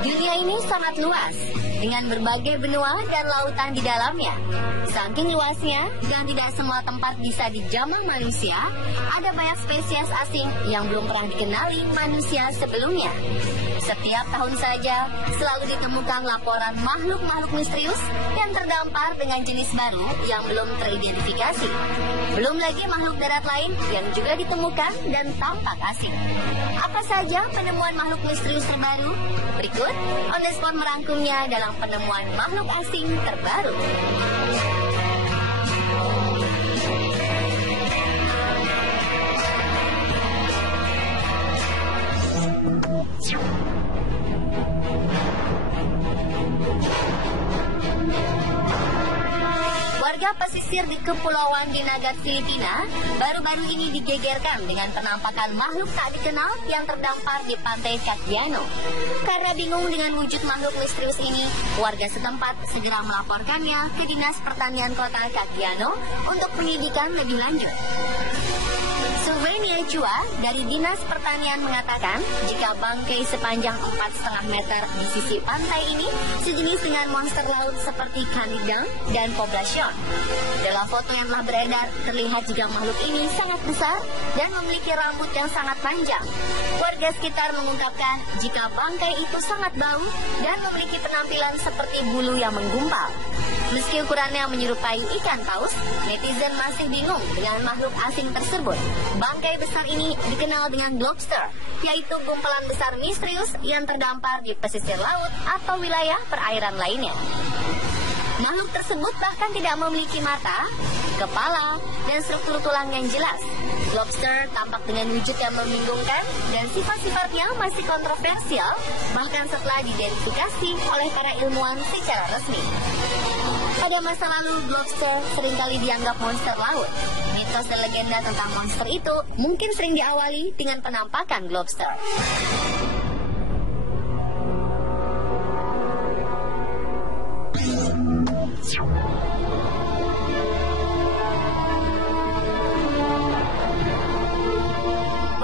Dunia ini sangat luas, dengan berbagai benua dan lautan di dalamnya. Saking luasnya, dan tidak semua tempat bisa dijamah manusia, ada banyak spesies asing yang belum pernah dikenali manusia sebelumnya. Setiap tahun saja, selalu ditemukan laporan makhluk-makhluk misterius yang terdampar dengan jenis baru yang belum teridentifikasi. Belum lagi makhluk darat lain yang juga ditemukan dan tampak asing. Apa saja penemuan makhluk misterius terbaru? Berikut, On The Spot merangkumnya dalam penemuan makhluk asing terbaru. Warga pesisir di Kepulauan Dinagat, Filipina, baru-baru ini digegerkan dengan penampakan makhluk tak dikenal yang terdampar di pantai Cagdiano. Karena bingung dengan wujud makhluk misterius ini, warga setempat segera melaporkannya ke Dinas Pertanian Kota Cagdiano untuk penyidikan lebih lanjut. Sylvania Chua dari Dinas Pertanian mengatakan jika bangkai sepanjang 4,5 meter di sisi pantai ini sejenis dengan monster laut seperti Canidang dan Poblacion. Dalam foto yang telah beredar, terlihat jika makhluk ini sangat besar dan memiliki rambut yang sangat panjang. Warga sekitar mengungkapkan jika bangkai itu sangat bau dan memiliki penampilan seperti bulu yang menggumpal. Meski ukurannya menyerupai ikan paus, netizen masih bingung dengan makhluk asing tersebut. Bangkai besar ini dikenal dengan globster, yaitu gumpalan besar misterius yang terdampar di pesisir laut atau wilayah perairan lainnya. Makhluk tersebut bahkan tidak memiliki mata, kepala, dan struktur tulang yang jelas. Lobster tampak dengan wujud yang membingungkan dan sifat-sifatnya masih kontroversial, bahkan setelah diidentifikasi oleh para ilmuwan secara resmi. Pada masa lalu, lobster seringkali dianggap monster laut. Mitos dan legenda tentang monster itu mungkin sering diawali dengan penampakan lobster.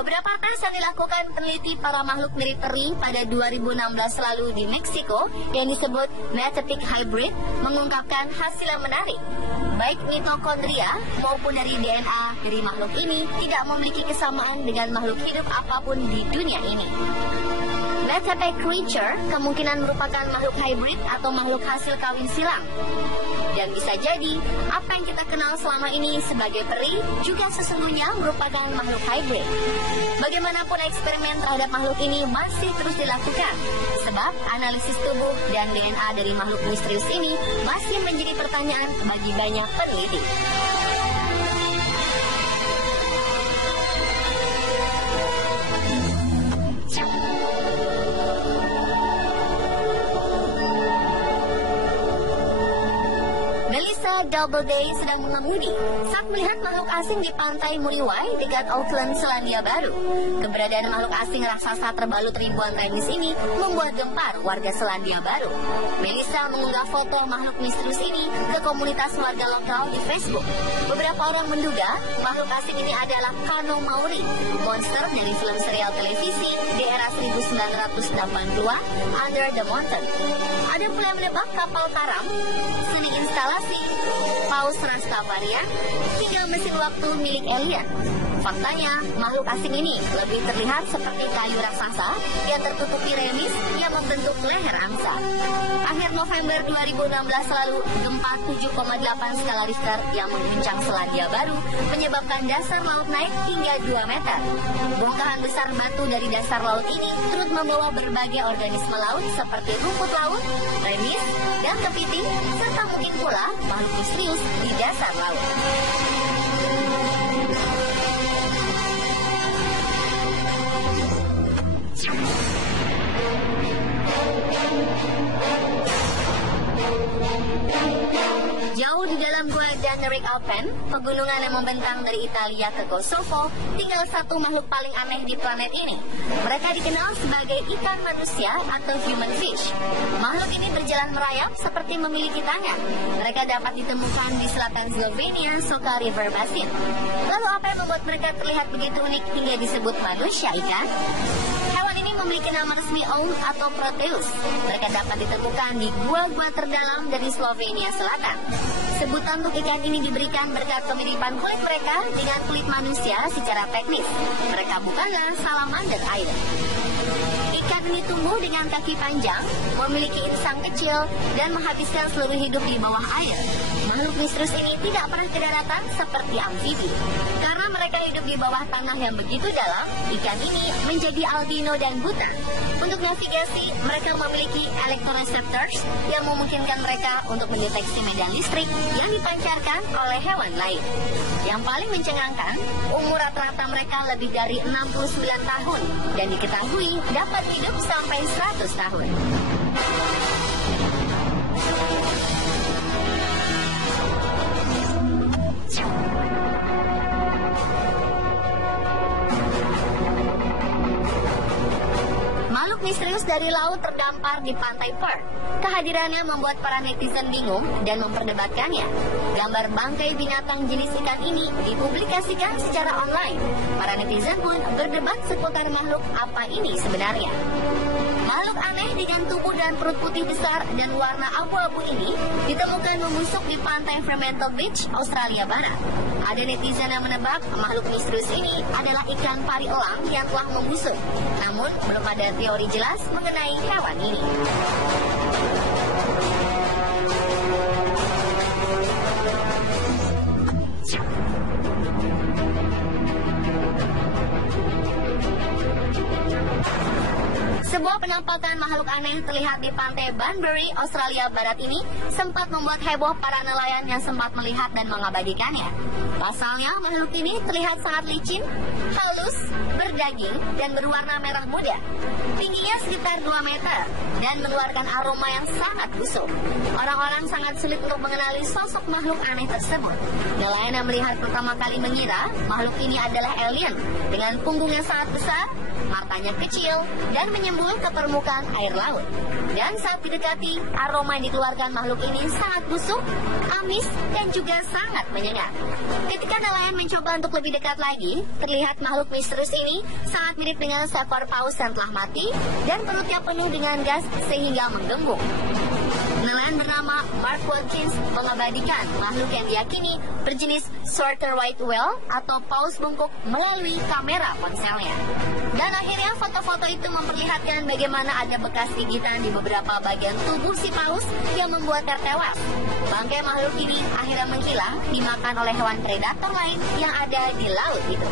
Beberapa tes yang dilakukan peneliti para makhluk mirip teri pada 2016 lalu di Meksiko yang disebut Metapic Hybrid mengungkapkan hasil yang menarik. Baik mitokondria maupun dari DNA dari makhluk ini tidak memiliki kesamaan dengan makhluk hidup apapun di dunia ini. Metapic creature kemungkinan merupakan makhluk hybrid atau makhluk hasil kawin silang. Dan bisa jadi, apa yang kita kenal selama ini sebagai peri juga sesungguhnya merupakan makhluk hybrid. Bagaimanapun eksperimen terhadap makhluk ini masih terus dilakukan, sebab analisis tubuh dan DNA dari makhluk misterius ini masih menjadi pertanyaan bagi banyak peneliti. Doubleday sedang mengemudi saat melihat makhluk asing di pantai Muriwai dekat Auckland, Selandia Baru. Keberadaan makhluk asing raksasa terbalut ribuan tenis ini membuat gempar warga Selandia Baru. Melissa mengunggah foto makhluk misterius ini ke komunitas warga lokal di Facebook. Beberapa orang menduga makhluk asing ini adalah Kano Maori, monster dari film serial televisi di era 1980-an, Under the Mountain. Ada pula yang menebak kapal karam, seni instalasi, paus Rastafarian, hingga mesin waktu milik alien. Faktanya, makhluk asing ini lebih terlihat seperti kayu raksasa yang tertutupi remis yang membentuk leher angsa. Akhir November 2016 lalu, gempa 7,8 skala Richter yang mengguncang Selandia Baru menyebabkan dasar laut naik hingga 2 meter. Bongkahan besar batu dari dasar laut ini turut membawa berbagai organisme laut seperti rumput laut, remis, dan kepiting, serta mungkin pula makhluk misterius di dasar laut. Jauh Jauh di dalam gua Dannerik Alpen, pegunungan yang membentang dari Italia ke Kosovo, tinggal satu makhluk paling aneh di planet ini. Mereka dikenal sebagai ikan manusia atau human fish. Makhluk ini berjalan merayap seperti memiliki tangan. Mereka dapat ditemukan di selatan Slovenia, Soka River Basin. Lalu apa yang membuat mereka terlihat begitu unik hingga disebut manusia ikan? Hewan ini memiliki nama resmi Oung atau Proteus. Mereka dapat ditemukan di gua-gua terdalam dari Slovenia Selatan. Sebutan untuk ikan ini diberikan berkat kemiripan kulit mereka dengan kulit manusia secara teknis. Mereka bukanlah salamander air. Ikan ini tumbuh dengan kaki panjang, memiliki insang kecil, dan menghabiskan seluruh hidup di bawah air. Makhluk misterius ini tidak pernah ke daratan seperti amfibi. Karena mereka hidup di bawah tanah yang begitu dalam, ikan ini menjadi albino dan buta. Untuk navigasi, mereka memiliki electroreceptors yang memungkinkan mereka untuk mendeteksi medan listrik yang dipancarkan oleh hewan lain. Yang paling mencengangkan, umur rata-rata mereka lebih dari 69 tahun dan diketahui dapat hidup sampai 100 tahun. Makhluk misterius dari laut terdampar di pantai Perth. Kehadirannya membuat para netizen bingung dan memperdebatkannya. Gambar bangkai binatang jenis ikan ini dipublikasikan secara online. Para netizen pun berdebat seputar makhluk apa ini sebenarnya. Makhluk aneh dengan tubuh dan perut putih besar dan warna abu-abu ini ditemukan membusuk di pantai Fremantle Beach, Australia Barat. Ada netizen yang menebak makhluk misterius ini adalah ikan pari elang yang telah membusuk. Namun, belum ada teori jelas mengenai hewan ini. Sebuah penampakan makhluk aneh terlihat di pantai Banbury, Australia Barat ini sempat membuat heboh para nelayan yang sempat melihat dan mengabadikannya. Pasalnya, makhluk ini terlihat sangat licin, halus, berdaging, dan berwarna merah muda. Tingginya sekitar 2 meter dan mengeluarkan aroma yang sangat busuk. Orang-orang sangat sulit untuk mengenali sosok makhluk aneh tersebut. Nelayan yang melihat pertama kali mengira makhluk ini adalah alien dengan punggung yang sangat besar, matanya kecil, dan menyembul ke permukaan air laut. Dan saat didekati, aroma yang dikeluarkan makhluk ini sangat busuk, amis, dan juga sangat menyengat. Ketika nelayan mencoba untuk lebih dekat lagi, terlihat makhluk misterius ini sangat mirip dengan seekor paus yang telah mati dan perutnya penuh dengan gas sehingga menggembung. Nelayan bernama Mark Watkins mengabadikan makhluk yang diyakini berjenis Shorter White Whale atau paus bungkuk melalui kamera ponselnya. Dan akhirnya foto-foto itu memperlihatkan bagaimana ada bekas gigitan di beberapa bagian tubuh si paus yang membuatnya tewas. Bangkai makhluk ini akhirnya menghilang dimakan oleh hewan predator lain yang ada di laut itu.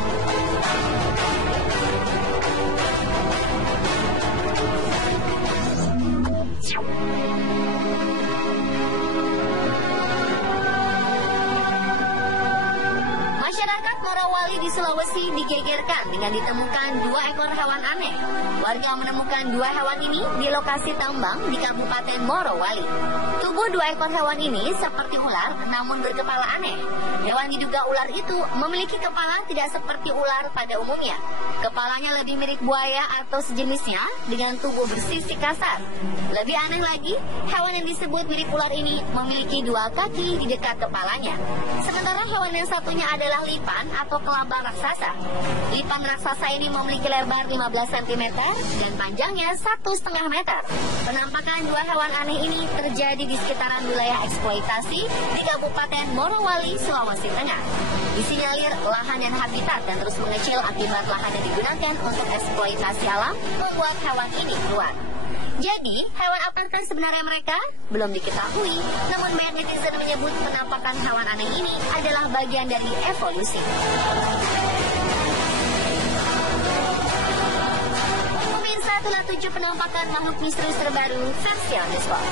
Masyarakat Morowali di Sulawesi digegerkan dengan ditemukan 2 ekor hewan aneh. Warga menemukan 2 hewan ini di lokasi tambang di Kabupaten Morowali. Tubuh 2 ekor hewan ini seperti ular namun berkepala aneh. Hewan diduga ular itu memiliki kepala tidak seperti ular pada umumnya. Kepalanya lebih mirip buaya atau sejenisnya dengan tubuh bersisik kasar. Lebih aneh lagi, hewan yang disebut mirip ular ini memiliki 2 kaki di dekat kepalanya. Sementara hewan yang satunya adalah lipan atau kelaba raksasa. Lipan raksasa ini memiliki lebar 15 cm dan panjangnya 1,5 meter. Penampakan 2 hewan aneh ini terjadi di sekitaran wilayah eksploitasi di Kabupaten Morowali, Sulawesi Tengah. Disinyalir lahan dan habitat dan terus mengecil akibat lahan yang digunakan untuk eksploitasi alam membuat hewan ini keluar. Jadi, hewan apakah sebenarnya mereka? Belum diketahui, namun banyak netizen menyebut penampakan hewan aneh ini adalah bagian dari evolusi. Pemirsa, itulah 7 penampakan makhluk misterius terbaru versi On The Spot.